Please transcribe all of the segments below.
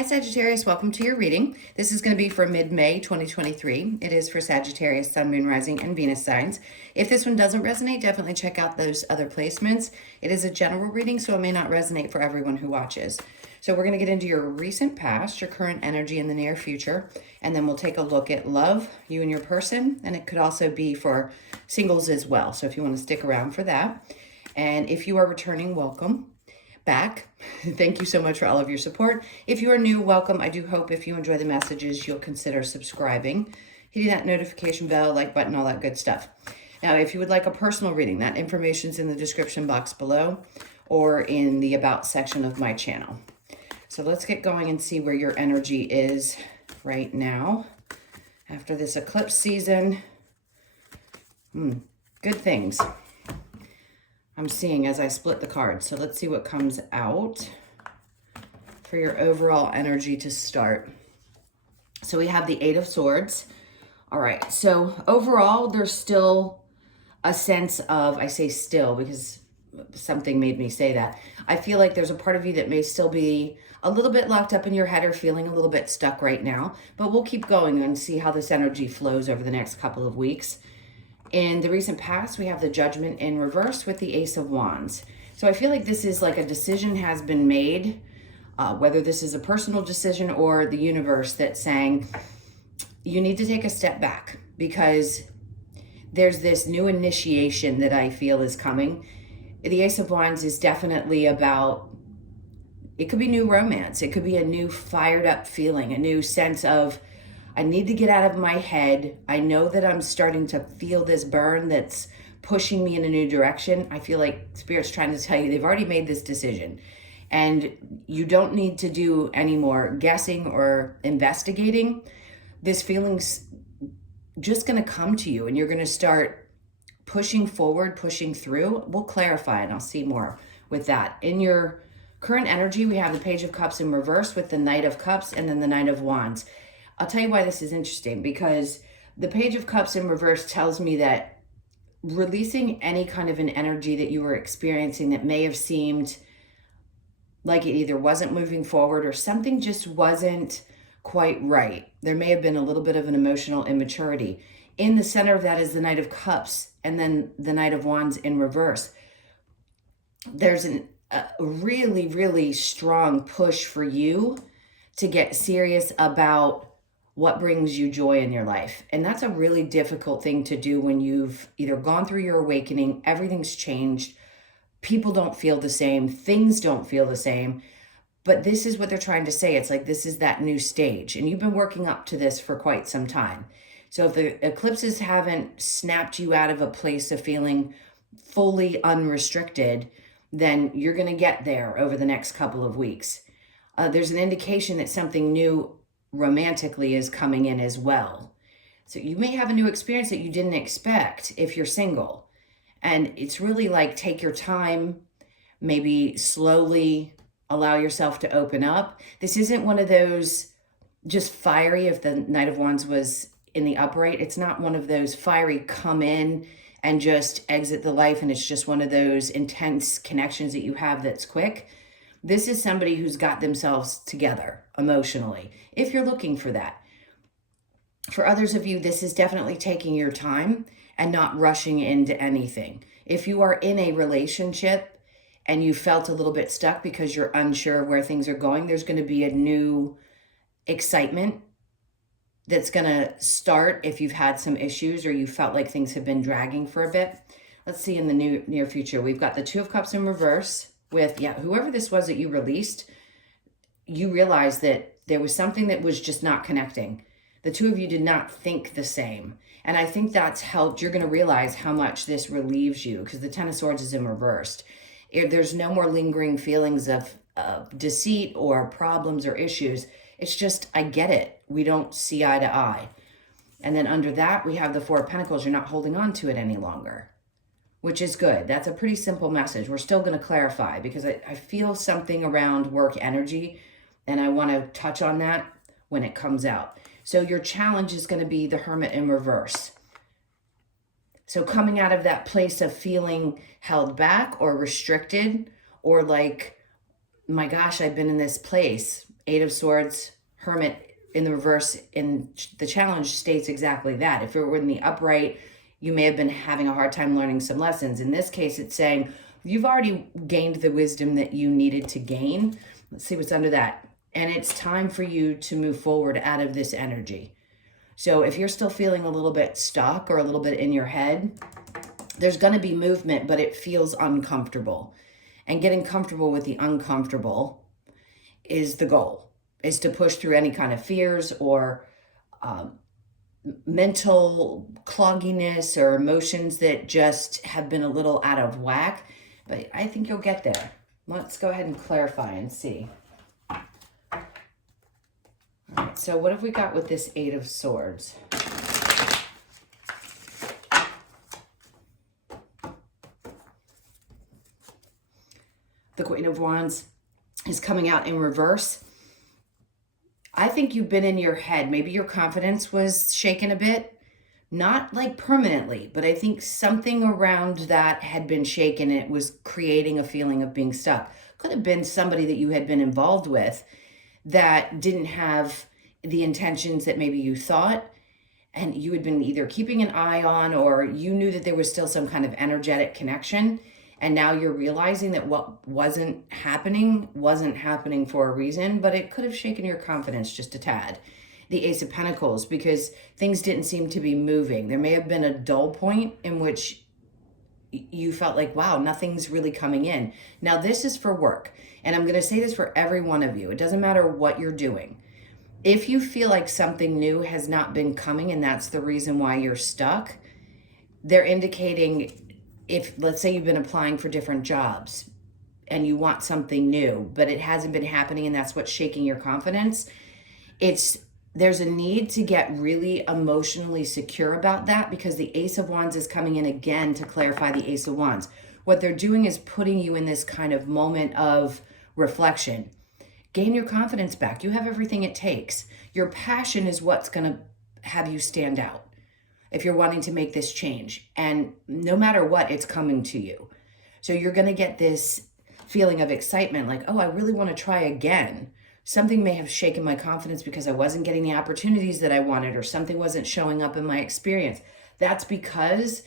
Hi Sagittarius, welcome to your reading. This is going to be for mid-May 2023. It is for Sagittarius, Sun, Moon, Rising, and Venus signs. If this one doesn't resonate, definitely check out those other placements. It is a general reading, so it may not resonate for everyone who watches. So we're going to get into your recent past, your current energy in the near future, and then we'll take a look at love, you and your person, and it could also be for singles as well. So if you want to stick around for that. And if you are returning, welcome back. Thank you so much for all of your support. If you are new, welcome. I do hope if you enjoy the messages, you'll consider subscribing, hitting that notification bell, like button, all that good stuff. Now, if you would like a personal reading, that information's in the description box below or in the about section of my channel. So let's get going and see where your energy is right now after this eclipse season. Good things I'm seeing as I split the cards. So let's see what comes out for your overall energy to start. So we have the Eight of Swords. All right, so overall, there's still a sense of, I say still because something made me say that. I feel like there's a part of you that may still be a little bit locked up in your head or feeling a little bit stuck right now, but we'll keep going and see how this energy flows over the next couple of weeks. In the recent past, we have the Judgment in reverse with the Ace of Wands. So I feel like this is like a decision has been made, whether this is a personal decision or the universe that's saying, you need to take a step back because there's this new initiation that I feel is coming. The Ace of Wands is definitely about, it could be new romance. It could be a new fired up feeling, a new sense of, I need to get out of my head. I know that I'm starting to feel this burn that's pushing me in a new direction. I feel like Spirit's trying to tell you they've already made this decision and you don't need to do any more guessing or investigating. This feeling's just going to come to you and you're going to start pushing forward, pushing through. We'll clarify and I'll see more with that. In your current energy, we have the Page of Cups in reverse with the Knight of Cups and then the Knight of Wands. I'll tell you why this is interesting, because the Page of Cups in reverse tells me that releasing any kind of an energy that you were experiencing that may have seemed like it either wasn't moving forward or something just wasn't quite right. There may have been a little bit of an emotional immaturity. In the center of that is the Knight of Cups and then the Knight of Wands in reverse. There's a really, really strong push for you to get serious about what brings you joy in your life. And that's a really difficult thing to do when you've either gone through your awakening, everything's changed, people don't feel the same, things don't feel the same. But this is what they're trying to say. It's like this is that new stage. And you've been working up to this for quite some time. So if the eclipses haven't snapped you out of a place of feeling fully unrestricted, then you're going to get there over the next couple of weeks. There's an indication that something new romantically is coming in as well. So you may have a new experience that you didn't expect if you're single. And it's really like take your time, maybe slowly allow yourself to open up. This isn't one of those just fiery, if the Knight of Wands was in the upright, it's not one of those fiery come in and just exit the life and it's just one of those intense connections that you have that's quick. This is somebody who's got themselves together emotionally, if you're looking for that. For others of you, this is definitely taking your time and not rushing into anything. If you are in a relationship and you felt a little bit stuck because you're unsure of where things are going, there's going to be a new excitement that's going to start if you've had some issues or you felt like things have been dragging for a bit. Let's see in the near future. We've got the Two of Cups in reverse with, whoever this was that you released, you realized that there was something that was just not connecting. The two of you did not think the same. And I think that's helped. You're going to realize how much this relieves you because the Ten of Swords is in reversed. There's no more lingering feelings of deceit or problems or issues. It's just, I get it. We don't see eye to eye. And then under that, we have the Four of Pentacles. You're not holding on to it any longer, which is good. That's a pretty simple message. We're still going to clarify because I feel something around work energy and I want to touch on that when it comes out. So your challenge is going to be the Hermit in reverse. So coming out of that place of feeling held back or restricted or like, my gosh, I've been in this place Eight of Swords, Hermit in the reverse in the challenge states exactly that. If it were in the upright, you may have been having a hard time learning some lessons. In this case, it's saying you've already gained the wisdom that you needed to gain. Let's see what's under that. And it's time for you to move forward out of this energy. So if you're still feeling a little bit stuck or a little bit in your head, there's going to be movement, but it feels uncomfortable. And getting comfortable with the uncomfortable is the goal, is to push through any kind of fears or mental clogginess or emotions that just have been a little out of whack. But I think you'll get there. Let's go ahead and clarify and see. All right, so what have we got with this Eight of Swords? The Queen of Wands is coming out in reverse. I think you've been in your head. Maybe your confidence was shaken a bit. Not like permanently, but I think something around that had been shaken. It was creating a feeling of being stuck. Could have been somebody that you had been involved with that didn't have the intentions that maybe you thought, and you had been either keeping an eye on, or you knew that there was still some kind of energetic connection. And now you're realizing that what wasn't happening for a reason, but it could have shaken your confidence just a tad. The Ace of Pentacles, because things didn't seem to be moving. There may have been a dull point in which you felt like, wow, nothing's really coming in. Now this is for work. And I'm going to say this for every one of you. It doesn't matter what you're doing. If you feel like something new has not been coming and that's the reason why you're stuck, they're indicating, if let's say you've been applying for different jobs and you want something new, but it hasn't been happening and that's what's shaking your confidence, there's a need to get really emotionally secure about that, because the Ace of Wands is coming in again to clarify the Ace of Wands. What they're doing is putting you in this kind of moment of reflection. Gain your confidence back. You have everything it takes. Your passion is what's going to have you stand out if you're wanting to make this change. And no matter what, it's coming to you. So you're going to get this feeling of excitement, like, oh, I really want to try again. Something may have shaken my confidence because I wasn't getting the opportunities that I wanted, or something wasn't showing up in my experience. That's because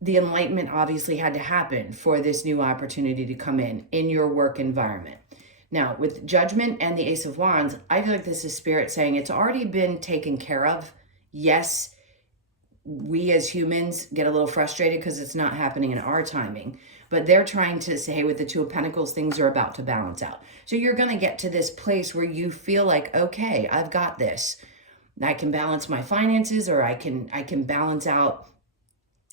the enlightenment obviously had to happen for this new opportunity to come in your work environment. Now, with Judgment and the Ace of Wands, I feel like this is Spirit saying it's already been taken care of. Yes, we as humans get a little frustrated because it's not happening in our timing, but they're trying to say, hey, with the Two of Pentacles, things are about to balance out. So you're going to get to this place where you feel like, okay, I've got this. I can balance my finances, or I can balance out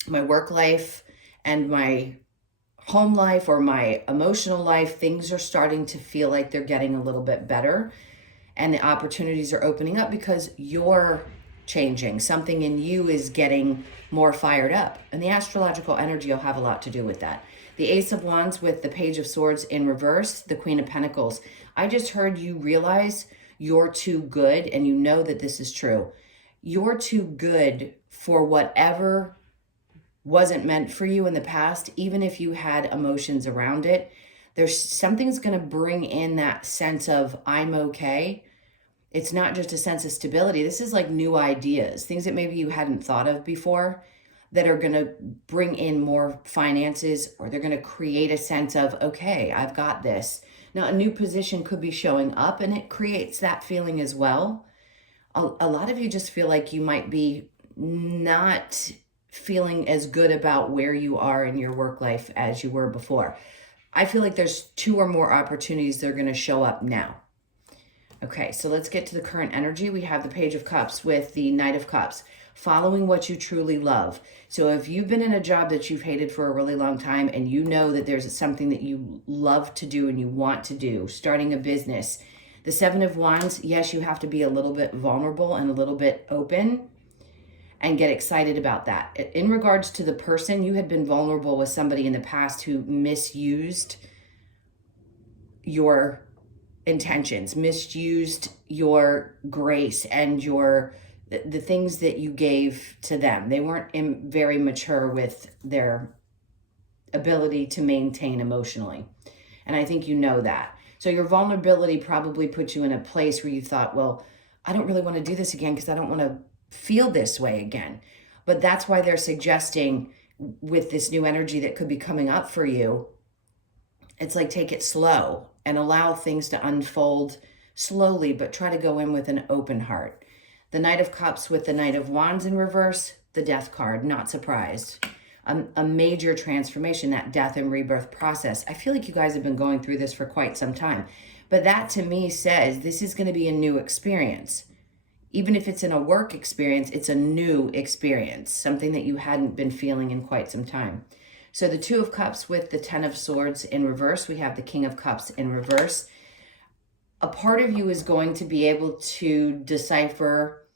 my work life and my home life or my emotional life. Things are starting to feel like they're getting a little bit better, and the opportunities are opening up because you're changing. Something in you is getting more fired up, and the astrological energy will have a lot to do with that. The Ace of Wands with the Page of Swords in reverse, the Queen of Pentacles. I just heard you realize you're too good, and you know that this is true. You're too good for whatever wasn't meant for you in the past, even if you had emotions around it. There's something's going to bring in that sense of I'm okay. It's not just a sense of stability. This is like new ideas, things that maybe you hadn't thought of before, that are going to bring in more finances, or they're going to create a sense of, okay, I've got this. Now, a new position could be showing up, and it creates that feeling as well. A lot of you just feel like you might be not feeling as good about where you are in your work life as you were before. I feel like there's two or more opportunities that are going to show up now. Okay, so let's get to the current energy. We have the Page of Cups with the Knight of Cups, following what you truly love. So if you've been in a job that you've hated for a really long time, and you know that there's something that you love to do and you want to do, starting a business, the Seven of Wands, yes, you have to be a little bit vulnerable and a little bit open and get excited about that. In regards to the person, you had been vulnerable with somebody in the past who misused your intentions, misused your grace and the things that you gave to them. They weren't very mature with their ability to maintain emotionally. And I think you know that. So your vulnerability probably put you in a place where you thought, well, I don't really want to do this again because I don't want to feel this way again. But that's why they're suggesting with this new energy that could be coming up for you, it's like take it slow and allow things to unfold slowly, but try to go in with an open heart. The Knight of Cups with the Knight of Wands in reverse, the Death card, not surprised. A major transformation, that death and rebirth process. I feel like you guys have been going through this for quite some time. But that to me says this is going to be a new experience. Even if it's in a work experience, it's a new experience, something that you hadn't been feeling in quite some time. So the Two of Cups with the Ten of Swords in reverse, we have the King of Cups in reverse. A part of you is going to be able to decipher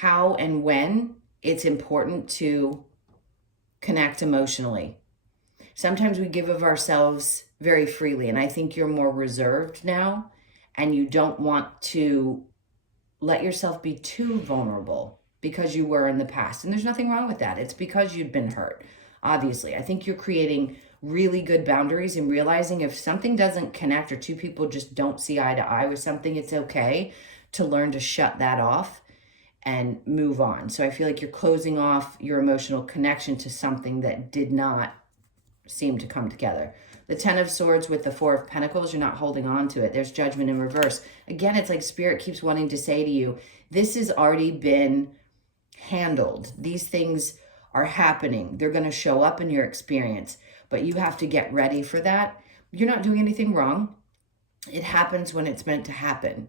how and when it's important to connect emotionally. Sometimes we give of ourselves very freely, and I think you're more reserved now, and you don't want to let yourself be too vulnerable because you were in the past. And there's nothing wrong with that. It's because you'd been hurt. Obviously, I think you're creating really good boundaries and realizing if something doesn't connect or two people just don't see eye to eye with something, it's okay to learn to shut that off and move on. So I feel like you're closing off your emotional connection to something that did not seem to come together. The Ten of Swords with the Four of Pentacles, you're not holding on to it. There's Judgment in reverse. Again, it's like Spirit keeps wanting to say to you, this has already been handled. These things are happening. They're going to show up in your experience, but you have to get ready for that. You're not doing anything wrong. It happens when it's meant to happen.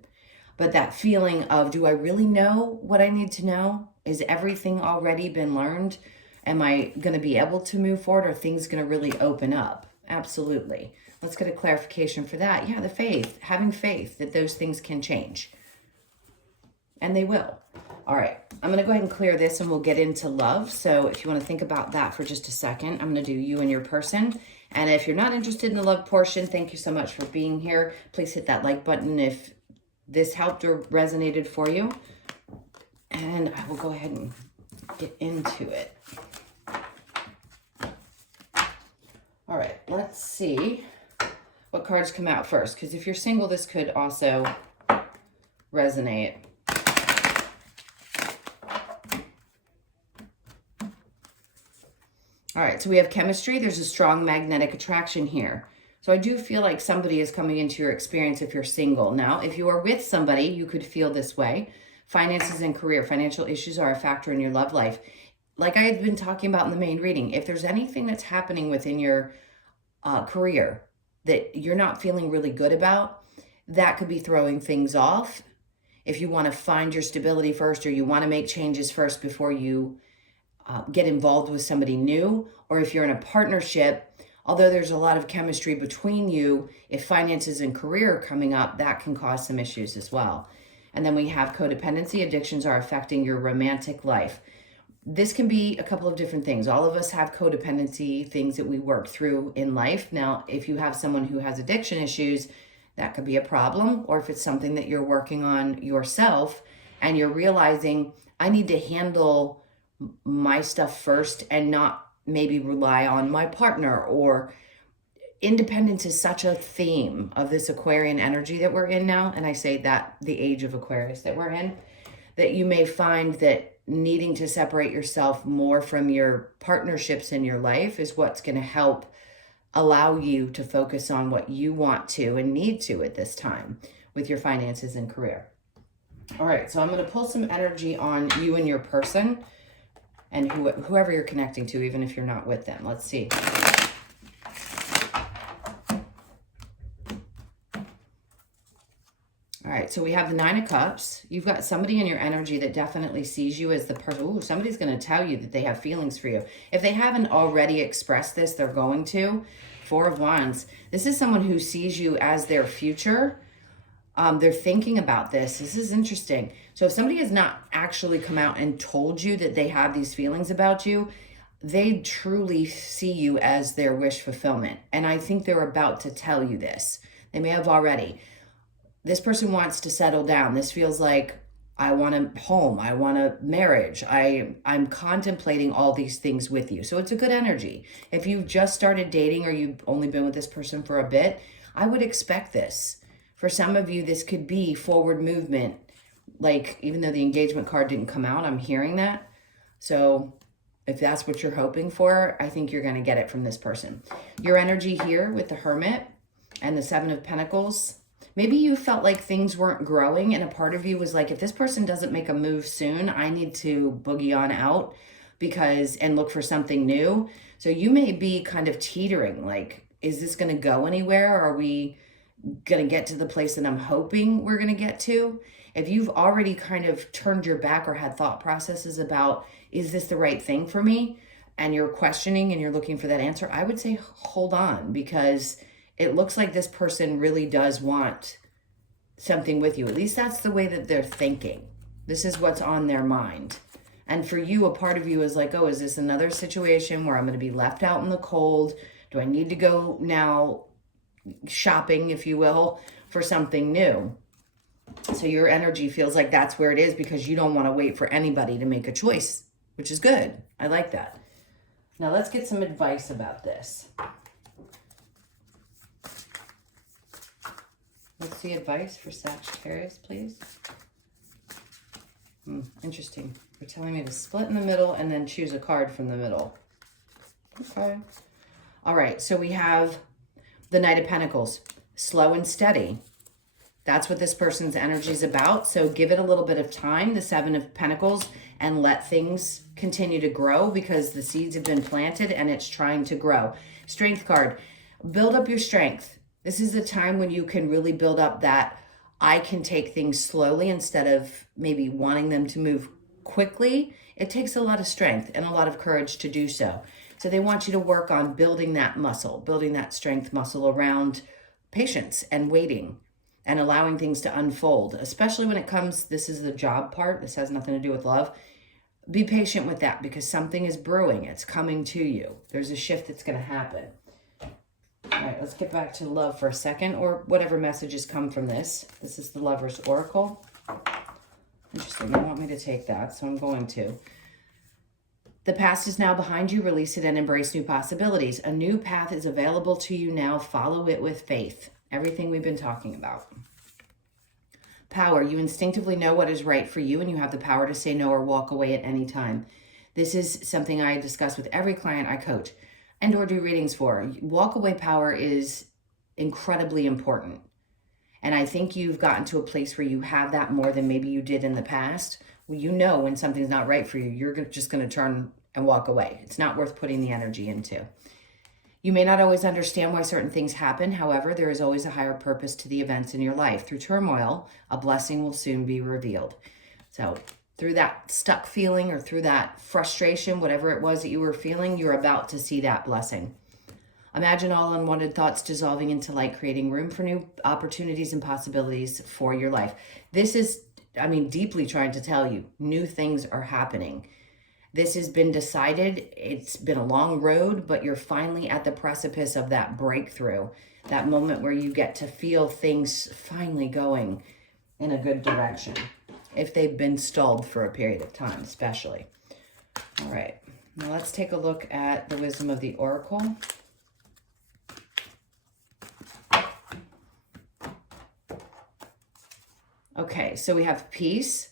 But that feeling of, do I really know what I need to know? Is everything already been learned? Am I going to be able to move forward? Or are things going to really open up? Absolutely. Let's get a clarification for that. Yeah, the faith, having faith that those things can change. And they will. All right, I'm going to go ahead and clear this and we'll get into love. So if you want to think about that for just a second, I'm going to do you and your person. And if you're not interested in the love portion, thank you so much for being here. Please hit that like button if this helped or resonated for you. And I will go ahead and get into it. All right, let's see what cards come out first. Because if you're single, this could also resonate. All right, so we have chemistry. There's a strong magnetic attraction here. So I do feel like somebody is coming into your experience if you're single. Now, if you are with somebody, you could feel this way. Finances and career. Financial issues are a factor in your love life. Like I had been talking about in the main reading, if there's anything that's happening within your career that you're not feeling really good about, that could be throwing things off. If you want to find your stability first, or you want to make changes first before you get involved with somebody new, or if you're in a partnership, although there's a lot of chemistry between you, if finances and career are coming up, that can cause some issues as well. And then we have codependency. Addictions are affecting your romantic life. This can be a couple of different things. All of us have codependency things that we work through in life. Now, if you have someone who has addiction issues, that could be a problem. Or if it's something that you're working on yourself and you're realizing, I need to handle my stuff first and not maybe rely on my partner. Or independence is such a theme of this Aquarian energy that we're in now. And I say that the age of Aquarius that we're in, that you may find that needing to separate yourself more from your partnerships in your life is what's going to help allow you to focus on what you want to and need to at this time with your finances and career. All right, so I'm going to pull some energy on you and your person and whoever you're connecting to, even if you're not with them. Let's see. All right, so we have the Nine of Cups. You've got somebody in your energy that definitely sees you as the person. Ooh, somebody's going to tell you that they have feelings for you. If they haven't already expressed this, they're going to. Four of Wands. This is someone who sees you as their future. They're thinking about this. This is interesting. So if somebody has not actually come out and told you that they have these feelings about you, they truly see you as their wish fulfillment. And I think they're about to tell you this. They may have already. This person wants to settle down. This feels like, I want a home. I want a marriage. I'm contemplating all these things with you. So it's a good energy. If you've just started dating or you've only been with this person for a bit, I would expect this. For some of you, this could be forward movement. Like, even though the engagement card didn't come out, I'm hearing that. So if that's what you're hoping for, I think you're going to get it from this person. Your energy here with the Hermit and the Seven of Pentacles, maybe you felt like things weren't growing, and a part of you was like, if this person doesn't make a move soon, I need to boogie on out and look for something new. So you may be kind of teetering, like, is this going to go anywhere? Are we going to get to the place that I'm hoping we're going to get to? If you've already kind of turned your back or had thought processes about, is this the right thing for me? And you're questioning and you're looking for that answer, I would say hold on, because it looks like this person really does want something with you. At least that's the way that they're thinking. This is what's on their mind. And for you, a part of you is like, oh, is this another situation where I'm going to be left out in the cold? Do I need to go now shopping, if you will, for something new? So your energy feels like that's where it is, because you don't want to wait for anybody to make a choice, which is good. I like that. Now let's get some advice about this. What's the advice for Sagittarius, please? Interesting. You're telling me to split in the middle and then choose a card from the middle. Okay. All right. So we have the Knight of Pentacles. Slow and steady. That's what this person's energy is about. So give it a little bit of time, the Seven of Pentacles, and let things continue to grow, because the seeds have been planted and it's trying to grow. Strength card. Build up your strength. This is a time when you can really build up that I can take things slowly instead of maybe wanting them to move quickly. It takes a lot of strength and a lot of courage to do so. So they want you to work on building that muscle, building that strength muscle around patience and waiting and allowing things to unfold, especially when it comes, this is the job part. This has nothing to do with love. Be patient with that, because something is brewing. It's coming to you. There's a shift that's going to happen. All right, let's get back to love for a second, or whatever messages come from this. This is the Lover's Oracle. Interesting. They want me to take that, so I'm going to. The past is now behind you. Release it and embrace new possibilities. A new path is available to you now. Follow it with faith. Everything we've been talking about. Power. You instinctively know what is right for you, and you have the power to say no or walk away at any time. This is something I discuss with every client I coach and or do readings for. Walk away power is incredibly important. And I think you've gotten to a place where you have that more than maybe you did in the past. Well, you know when something's not right for you, you're just going to turn and walk away. It's not worth putting the energy into. You may not always understand why certain things happen. However, there is always a higher purpose to the events in your life. Through turmoil, a blessing will soon be revealed. So through that stuck feeling or through that frustration, whatever it was that you were feeling, you're about to see that blessing. Imagine all unwanted thoughts dissolving into light, creating room for new opportunities and possibilities for your life. This is, deeply trying to tell you, new things are happening. This has been decided. It's been a long road, but you're finally at the precipice of that breakthrough, that moment where you get to feel things finally going in a good direction, if they've been stalled for a period of time, especially. All right, now let's take a look at the wisdom of the Oracle. Okay, so we have peace.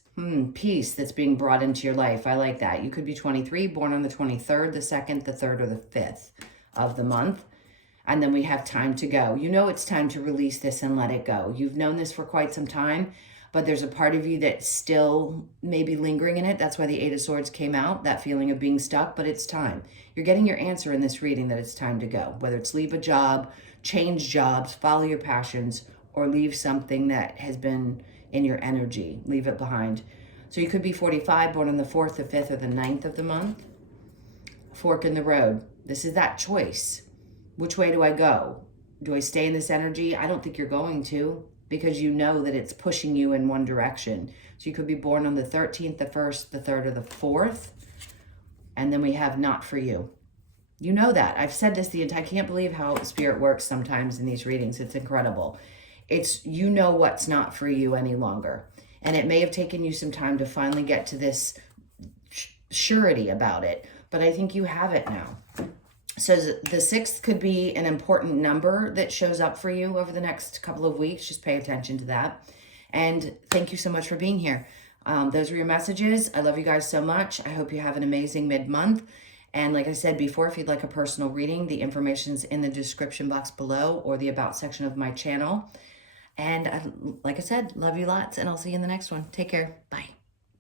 Peace that's being brought into your life. I like that. You could be 23, born on the 23rd, the 2nd, the 3rd, or the 5th of the month. And then we have time to go. You know it's time to release this and let it go. You've known this for quite some time, but there's a part of you that's still maybe lingering in it. That's why the Eight of Swords came out, that feeling of being stuck, but it's time. You're getting your answer in this reading that it's time to go. Whether it's leave a job, change jobs, follow your passions, or leave something that has been in your energy. Leave it behind. So you could be 45, born on the 4th, the 5th, or the 9th of the month. Fork in the road. This is that choice. Which way do I go? Do I stay in this energy? I don't think you're going to, because you know that it's pushing you in one direction. So you could be born on the 13th, the 1st, the 3rd, or the 4th. And then we have not for you. You know that. I've said this I can't believe how Spirit works sometimes in these readings. It's incredible. It's, you know what's not for you any longer. And it may have taken you some time to finally get to this surety about it, but I think you have it now. So the 6th could be an important number that shows up for you over the next couple of weeks. Just pay attention to that. And thank you so much for being here. Those are your messages. I love you guys so much. I hope you have an amazing mid-month. And like I said before, if you'd like a personal reading, the information's in the description box below or the about section of my channel. And like I said, love you lots, and I'll see you in the next one. Take care. Bye.